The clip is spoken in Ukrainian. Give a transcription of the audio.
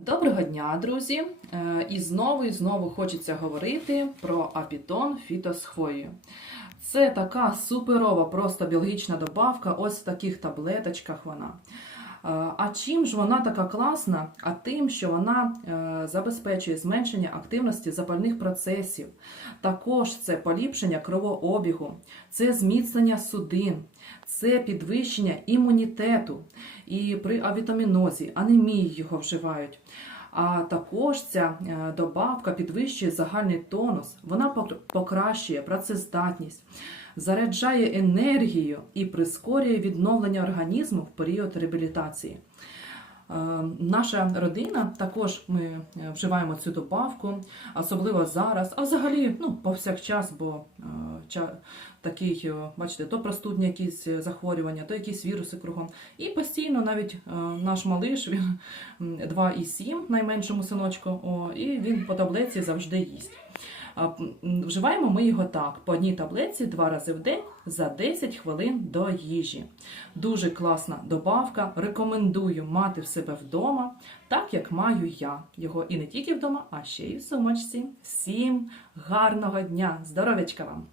Доброго дня, друзі! Е, І знову і знову хочеться говорити про апітон фітосхвою. Це така суперова, просто біологічна добавка, ось в таких таблеточках вона. Е, А чим ж вона така класна? А тим, що вона е, забезпечує зменшення активності запальних процесів. Також це поліпшення кровообігу, це зміцнення судин, це підвищення імунітету. І при авітамінозі, анемії його вживають. А також ця е, добавка підвищує загальний тонус, вона покращує працездатність, заряджає енергію і прискорює відновлення організму в період реабілітації. Е, Наша родина також ми е, вживаємо цю добавку, особливо зараз, а взагалі ну, повсякчас, бо такий, е, бачите, то простудні якісь е, захворювання, то якісь віруси кругом. І постійно навіть е, наш малиш, він 2,7 найменшому синочку, і він по таблетці завжди їсть. Вживаємо ми його так: по одній таблетці два рази в день за 10 хвилин до їжі. Дуже класна добавка. Рекомендую мати в себе вдома, так як маю я. Його і не тільки вдома, а ще й в сумочці. Всім гарного дня! Здоров'ячка вам!